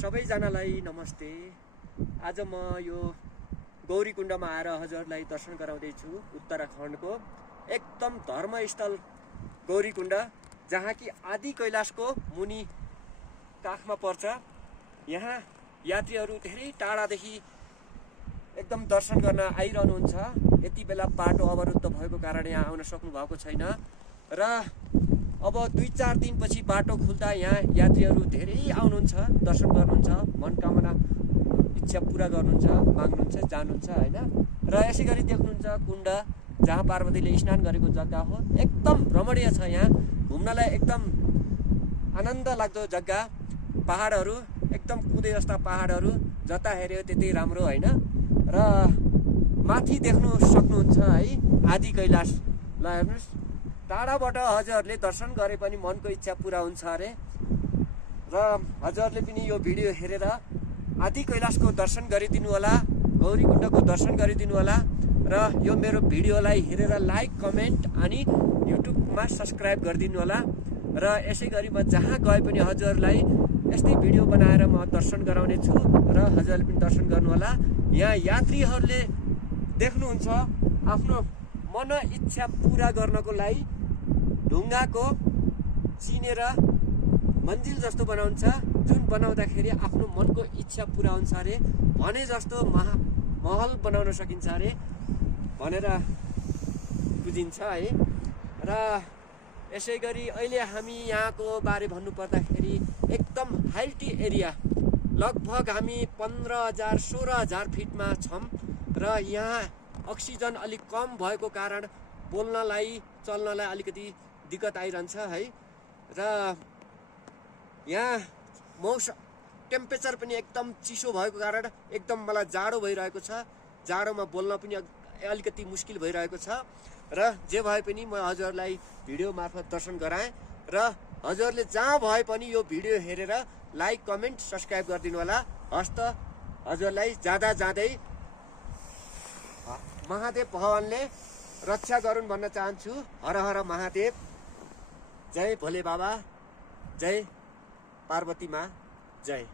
सबैजनालाई नमस्ते। आज म यो गौरीकुण्डमा आएर हजुरलाई दर्शन गराउँदैछु। उत्तराखण्डको एकदम धर्मस्थल गौरीकुण्ड, जहाँ कि आदि कैलाशको मुनि काखमा पर्छ। यहाँ यात्रीहरू धेरै टाढादेखि एकदम दर्शन गर्न आइरहनुहुन्छ। यति बेला बाटो अवरुद्ध भएको कारण यहाँ आउन सक्नु भएको छैन र अब 2-4 दिनपछि बाटो खुल्दा यहाँ यात्रीहरू धेरै आउनुहुन्छ, दर्शन गर्नुहुन्छ, मनकामना इच्छा पूरा गर्नुहुन्छ, माग्नुहुन्छ, जानुहुन्छ हैन। र यसै गरी देख्नुहुन्छ कुण्ड, जहाँ पार्वतीले स्नान गरेको जग्गा हो। एकदम रमणीय छ। यहाँ घुम्नलाई एकदम आनन्द लाग्दो जग्गा। पहाडहरू एकदम कुदे जस्ता पहाडहरू, जता हेर्यो त्यतै राम्रो हैन। र माथि देख्नु सक्नुहुन्छ है आदि कैलाश। ल हेर्नुस्, टाढाबाट हजुरहरूले दर्शन गरे पनि मनको इच्छा पूरा हुन्छ अरे। र हजुरहरूले पनि यो भिडियो हेरेर आदि कैलाशको दर्शन गरिदिनु होला, गौरीकुण्डको दर्शन गरिदिनु होला। र यो मेरो भिडियोलाई हेरेर लाइक, कमेन्ट अनि युट्युबमा सब्सक्राइब गरिदिनु होला। र यसै गरी म जहाँ गए पनि हजुरहरूलाई यस्तै भिडियो बनाएर म दर्शन गराउने छु र हजुरहरूले पनि दर्शन गर्नु होला। यहाँ यात्रीहरूले देख्नुहुन्छ आफ्नो मन इच्छा पूरा गर्नको लागि ढुङ्गाको चिनेर मन्जिल जस्तो बनाउँछ, जुन बनाउँदाखेरि आफ्नो मनको इच्छा पूरा हुन्छ अरे। भने जस्तो महल बनाउन सकिन्छ अरे भनेर बुझिन्छ है। र यसै गरी अहिले हामी यहाँको बारे भन्नु पर्दाखेरि एकदम हाइटी एरिया, लगभग हामी 15,000-16,000 फिटमा छौँ। र यहाँ अक्सिजन अलिक कम भएको कारण बोल्नलाई, चल्नलाई अलिकति दिक्कत आइरहन्छ है। र यहाँ मौसम टेम्परेचर पनि एकदम चिसो भएको कारण एकदम मलाई जाडो भइरहेको छ। जाडोमा बोल्न पनि अलिकति मुस्किल भइरहेको छ। र जे भए पनि म हजुरलाई भिडियो मार्फत दर्शन गराएँ। र हजुरले जहाँ भए पनि यो भिडियो हेरेर लाइक, कमेन्ट, सब्सक्राइब गरिदिनु होला। हस्त हजुरलाई जाँदा जाँदै महादेव भगवानले रक्षा गरून् भन्न चाहन्छु। हर हर महादेव। जय भोले बाबा, जय पार्वती माँ, जय।